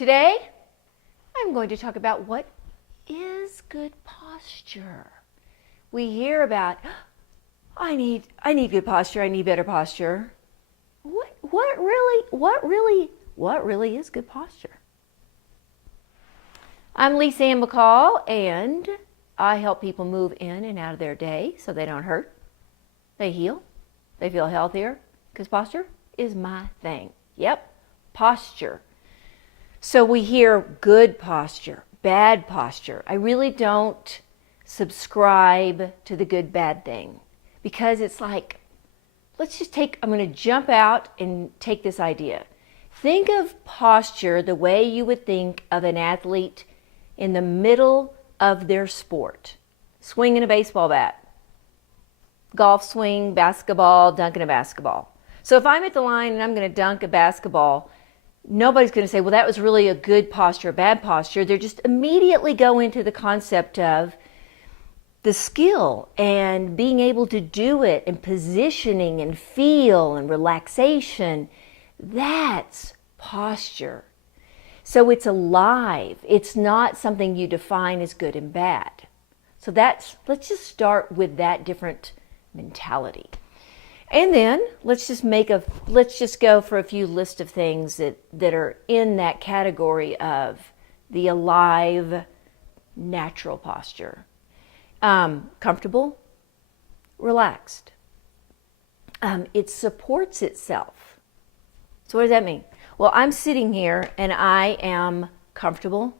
Today, I'm going to talk about what is good posture. We hear about, I need good posture, I need better posture. What really is good posture? I'm LisaAnn Mccall, and I help people move in and out of their day so they don't hurt, they heal, they feel healthier, because posture is my thing. Yep, posture. So we hear good posture, bad posture. I really don't subscribe to the good bad thing, because it's like, I'm going to jump out and take this idea. Think of posture the way you would think of an athlete in the middle of their sport, swinging a baseball bat, golf swing, basketball, dunking a basketball. So if I'm at the line and I'm going to dunk a basketball, nobody's going to say, well, that was really a good posture, a bad posture. They're just immediately go into the concept of the skill and being able to do it and positioning and feel and relaxation. That's posture. So it's alive. It's not something you define as good and bad. So let's just start with that different mentality. And then let's just go for a few list of things that are in that category of the alive, natural posture. Comfortable, relaxed. It supports itself. So what does that mean? Well, I'm sitting here and I am comfortable,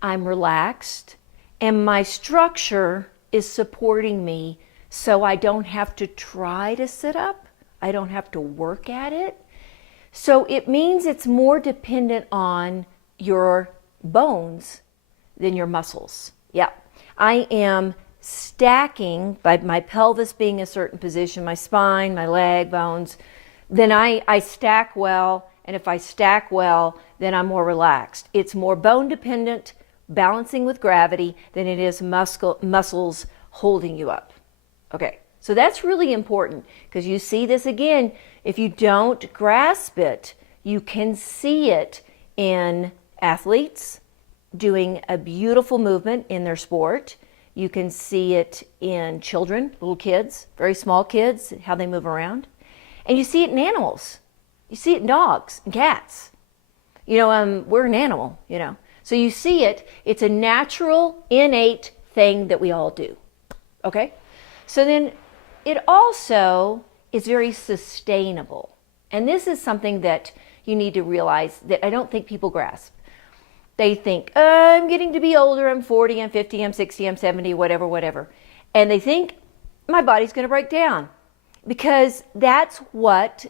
I'm relaxed, and my structure is supporting me, so I don't have to try to sit up. I don't have to work at it. So it means it's more dependent on your bones than your muscles. Yeah. I am stacking by my pelvis being a certain position, my spine, my leg, bones. Then I stack well. And if I stack well, then I'm more relaxed. It's more bone dependent, balancing with gravity, than it is muscles holding you up. Okay, so that's really important, because you see this again. If you don't grasp it, you can see it in athletes doing a beautiful movement in their sport. You can see it in children, little kids, very small kids, how they move around. And you see it in animals. You see it in dogs and cats. We're an animal, So you see it. It's a natural, innate thing that we all do. Okay? So then it also is very sustainable. And this is something that you need to realize that I don't think people grasp. They think, I'm getting to be older, I'm 40, I'm 50, I'm 60, I'm 70, whatever. And they think my body's going to break down, because that's what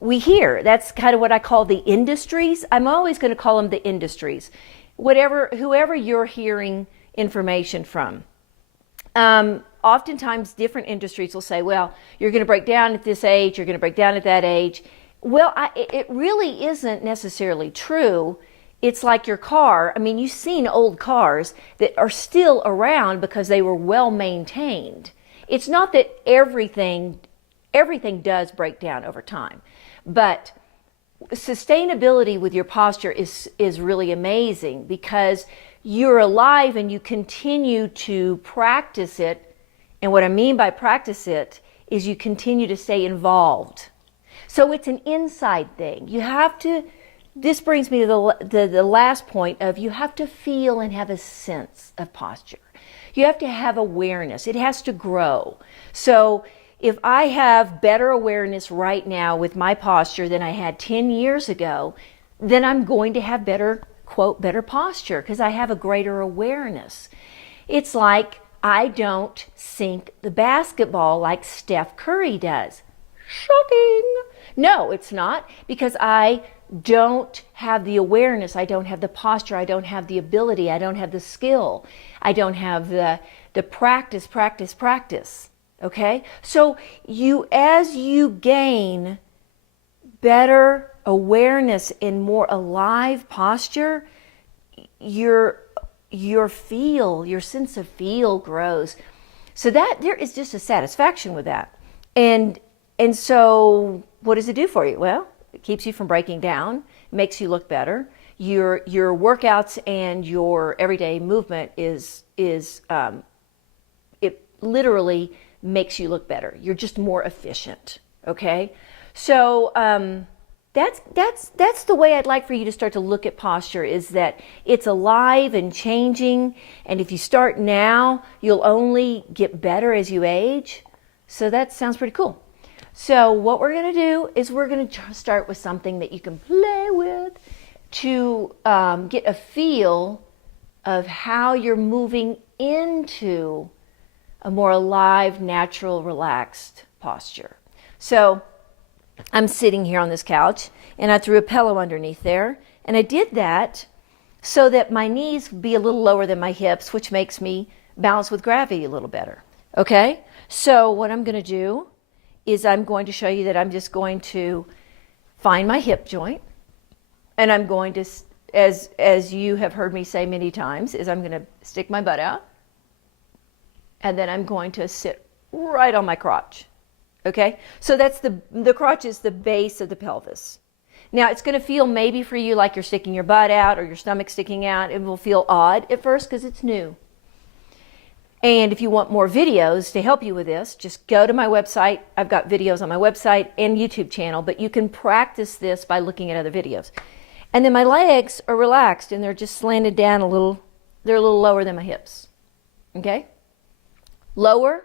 we hear. That's kind of what I call the industries. I'm always going to call them the industries. Whoever you're hearing information from. Oftentimes different industries will say, well, you're going to break down at this age, you're going to break down at that age. Well, it really isn't necessarily true. It's like your car. I mean, you've seen old cars that are still around because they were well maintained. It's not that everything does break down over time, but sustainability with your posture is really amazing, because you're alive and you continue to practice it. And what I mean by practice it is you continue to stay involved. So it's an inside thing. You have to, this brings me to the last point of, you have to feel and have a sense of posture. You have to have awareness. It has to grow. So if I have better awareness right now with my posture than I had 10 years ago, then I'm going to have better, quote, better posture, because I have a greater awareness. It's like I don't sink the basketball like Steph Curry does. Shocking. No, it's not, because I don't have the awareness, I don't have the posture, I don't have the ability, I don't have the skill, I don't have the practice. Okay? So as you gain better awareness and more alive posture, your sense of feel grows. So that there is just a satisfaction with that. And so what does it do for you? Well, It keeps you from breaking down, makes you look better. Your workouts and your everyday movement it literally makes you look better. You're just more efficient. Okay, so that's the way I'd like for you to start to look at posture, is that it's alive and changing, and if you start now, you'll only get better as you age. So that sounds pretty cool. So what we're going to do is we're going to start with something that you can play with to get a feel of how you're moving into a more alive, natural, relaxed posture. So I'm sitting here on this couch, and I threw a pillow underneath there, and I did that so that my knees be a little lower than my hips, which makes me balance with gravity a little better. Okay? So what I'm going to do is I'm going to show you that I'm just going to find my hip joint, and I'm going to, as you have heard me say many times, is I'm going to stick my butt out, and then I'm going to sit right on my crotch. Okay? So that's the crotch is the base of the pelvis. Now it's going to feel maybe for you like you're sticking your butt out or your stomach sticking out. It will feel odd at first because it's new. And if you want more videos to help you with this, just go to my website. I've got videos on my website and YouTube channel, but you can practice this by looking at other videos. And then my legs are relaxed and they're just slanted down a little. They're a little lower than my hips. Okay? Lower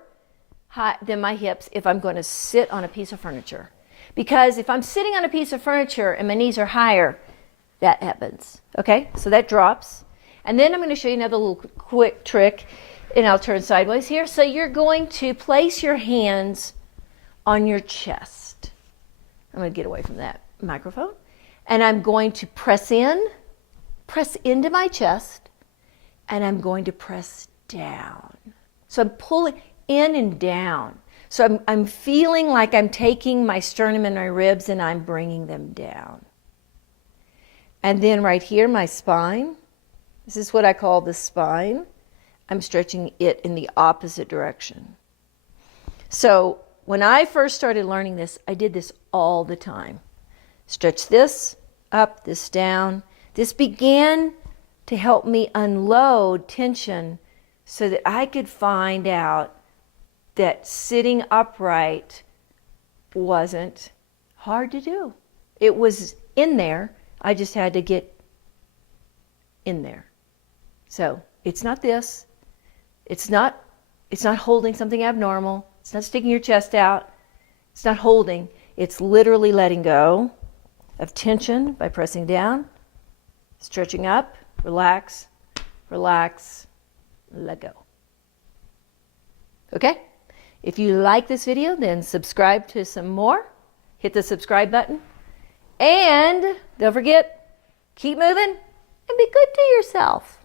than my hips if I'm going to sit on a piece of furniture. Because if I'm sitting on a piece of furniture and my knees are higher, that happens. Okay? So that drops. And then I'm going to show you another little quick trick, and I'll turn sideways here. So you're going to place your hands on your chest. I'm going to get away from that microphone. And I'm going to press into my chest, and I'm going to press down. So I'm pulling in and down. So I'm feeling like I'm taking my sternum and my ribs and I'm bringing them down. And then right here, my spine. This is what I call the spine. I'm stretching it in the opposite direction. So when I first started learning this, I did this all the time. Stretch this up, this down. This began to help me unload tension so that I could find out that sitting upright wasn't hard to do. It was in there. I just had to get in there. So it's not this. It's not holding something abnormal. It's not sticking your chest out. It's not holding. It's literally letting go of tension by pressing down, stretching up, relax, relax, let go. Okay? If you like this video, then subscribe to some more. Hit the subscribe button. And don't forget, keep moving and be good to yourself.